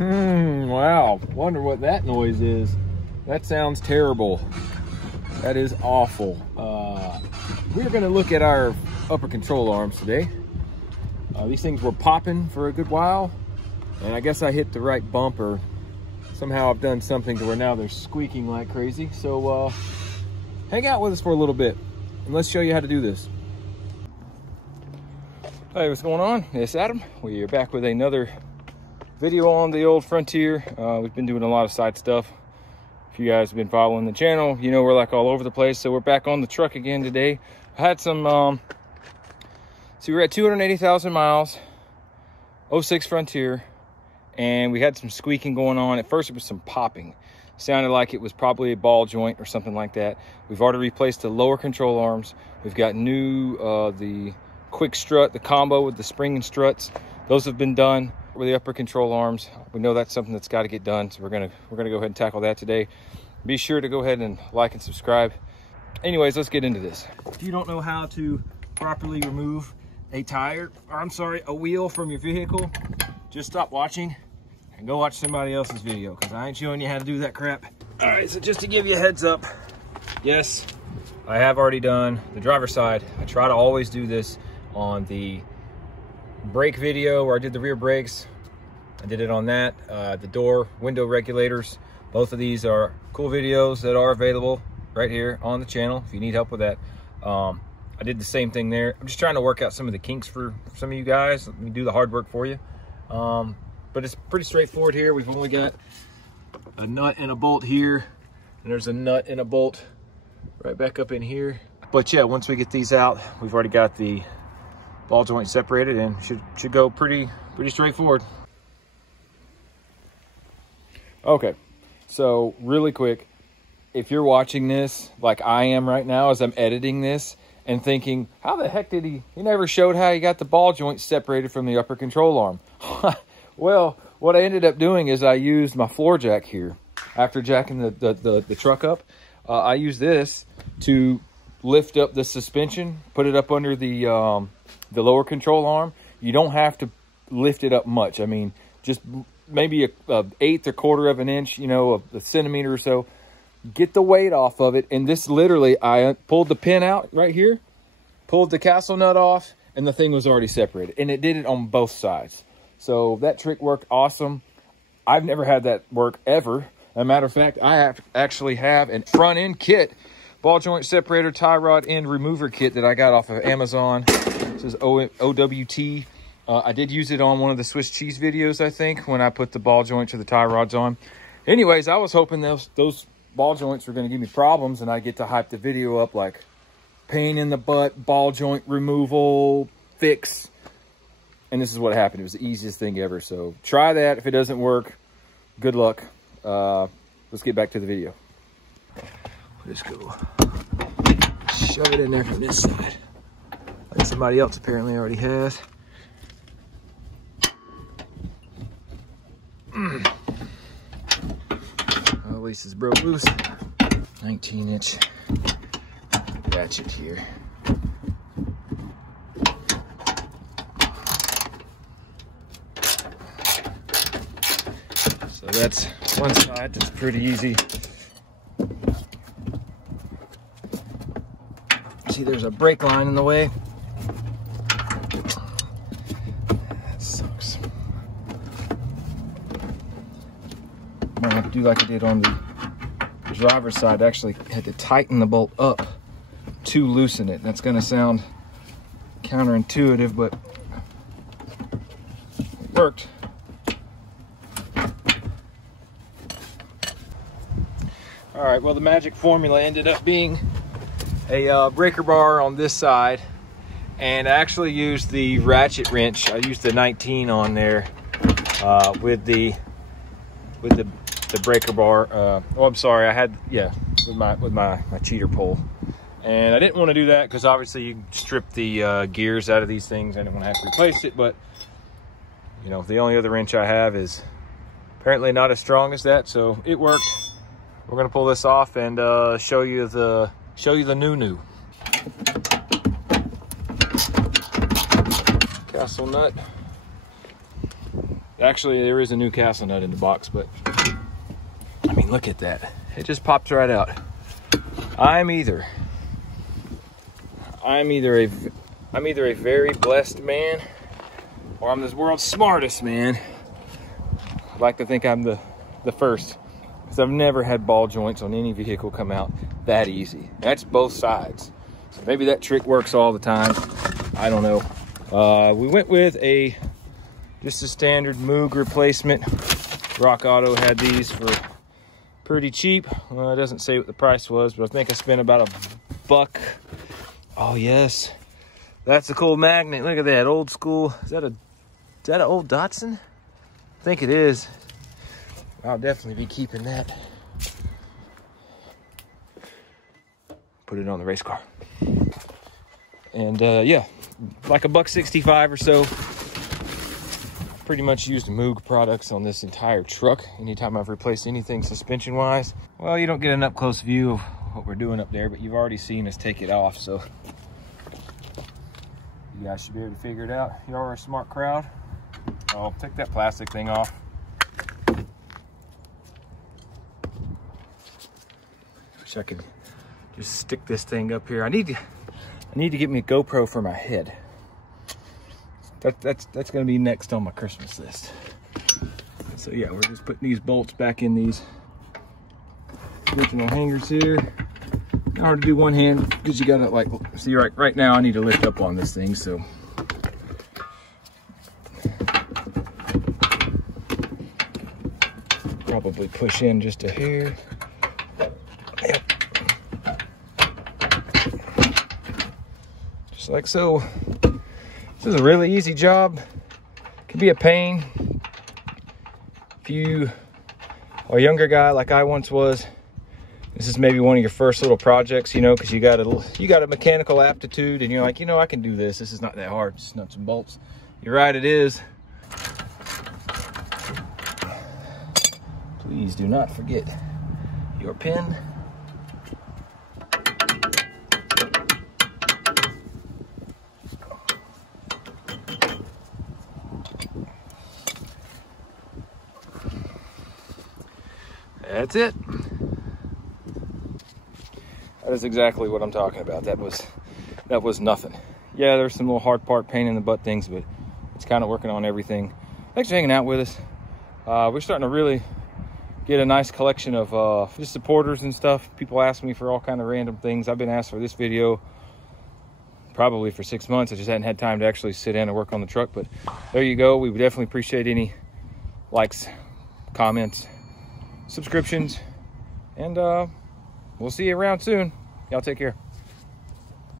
Wow, wonder what that noise is. That sounds terrible. That is awful. We're gonna look at our upper control arms today. These things were popping for a good while, and I guess I hit the right bumper. Somehow I've done something to where now they're squeaking like crazy. So hang out with us for a little bit, and let's show you how to do this. Hey, what's going on? It's Adam. We are back with another video on the old Frontier. We've been doing a lot of side stuff. If you guys have been following the channel, you know we're like all over the place. So we're back on the truck again today. I had some, so we're at 280,000 miles, 06 Frontier, and we had some squeaking going on. At first it was some popping. Sounded like it was probably a ball joint or something like that. We've already replaced the lower control arms. We've got new, the quick strut, the combo with the spring and struts. Those have been done with the upper control arms. We know that's something that's got to get done, so we're gonna go ahead and tackle that today. Be sure to go ahead and like and subscribe. Anyways, let's get into this. If you don't know how to properly remove a tire, or I'm sorry, a wheel from your vehicle, just stop watching and go watch somebody else's video, because I ain't showing you how to do that crap. All right, so just to give you a heads up, yes, I have already done the driver's side. I try to always do this on the brake video where I did the rear brakes. I did it on that. The door window regulators, both of these are cool videos that are available right here on the channel if you need help with that. I did the same thing there. I'm just trying to work out some of the kinks for some of you guys. Let me do the hard work for you. But it's pretty straightforward here. We've only got a nut and a bolt here, and there's a nut and a bolt right back up in here. But yeah, once we get these out, we've already got the ball joint separated, and should go pretty straightforward. Okay, so really quick, if you're watching this like I am right now as I'm editing this and thinking, how the heck did he never showed how he got the ball joint separated from the upper control arm. Well, what I ended up doing is I used my floor jack here. After jacking the truck up, I used this to lift up the suspension, put it up under the lower control arm. You don't have to lift it up much. I mean, just maybe an eighth or quarter of an inch, you know, a centimeter or so. Get the weight off of it. And this literally, I pulled the pin out right here, pulled the castle nut off, and the thing was already separated. And it did it on both sides. So that trick worked awesome. I've never had that work ever. As a matter of fact, I actually have a front end kit, ball joint separator, tie rod end remover kit that I got off of Amazon. This is OWT. I did use it on one of the Swiss cheese videos, I think, when I put the ball joints or the tie rods on. Anyways, I was hoping those ball joints were going to give me problems, and I get to hype the video up like pain in the butt, ball joint removal, fix. And this is what happened. It was the easiest thing ever. So try that. If it doesn't work, good luck. Let's get back to the video. Let's go. Shove it in there from this side, like somebody else apparently already has. Well, at least it's broke loose. 19-inch ratchet here. So that's one side. That's pretty easy. See, there's a brake line in the way. That sucks. I'm gonna have to do like I did on the driver's side. I actually had to tighten the bolt up to loosen it. That's gonna sound counterintuitive, but it worked. All right, well, the magic formula ended up being a breaker bar on this side, and I actually used the ratchet wrench. I used the 19 on there with the breaker bar. Oh, I'm sorry, I had, yeah, with my cheater pole. And I didn't want to do that because obviously you strip the gears out of these things. I didn't want to have to replace it, but you know, the only other wrench I have is apparently not as strong as that, so it worked. We're gonna pull this off and show you the new. Castle nut Actually, there is a Newcastle nut in the box, but I mean, look at that. It just pops right out. I'm either a very blessed man, or I'm this world's smartest man. I'd like to think I'm the first, because I've never had ball joints on any vehicle come out that easy. That's both sides. So maybe that trick works all the time. I don't know. We went with just a standard Moog replacement. Rock Auto had these for pretty cheap. Well, it doesn't say what the price was, but I think I spent about $1. Oh yes, that's a cool magnet. Look at that, old school. Is that an old Datsun? I think it is. I'll definitely be keeping that. Put it on the race car. And yeah, like $1.65 or so. Pretty much used Moog products on this entire truck. Anytime I've replaced anything suspension wise. Well, you don't get an up close view of what we're doing up there, but you've already seen us take it off, so you guys should be able to figure it out. You are a smart crowd. I'll take that plastic thing off. Wish I could just stick this thing up here. I need to get me a GoPro for my head. That's gonna be next on my Christmas list. So yeah, we're just putting these bolts back in these original hangers here. Hard to do one hand because you gotta, like, see, right now I need to lift up on this thing, so probably push in just a hair. Yep. Just like so. This is a really easy job. It can be a pain if you are a younger guy like I once was. This is maybe one of your first little projects, you know, because you got a mechanical aptitude, and you're like, you know, I can do this. This is not that hard. Just nuts and bolts. You're right, it is. Please do not forget your pin. That's it. That is exactly what I'm talking about. That was nothing. Yeah, there's some little hard part pain in the butt things, but it's kind of working on everything. Thanks for hanging out with us. We're starting to really get a nice collection of just supporters and stuff. People ask me for all kind of random things. I've been asked for this video probably for 6 months. I just hadn't had time to actually sit in and work on the truck, but there you go. We would definitely appreciate any likes, comments, subscriptions, and we'll see you around soon. Y'all take care.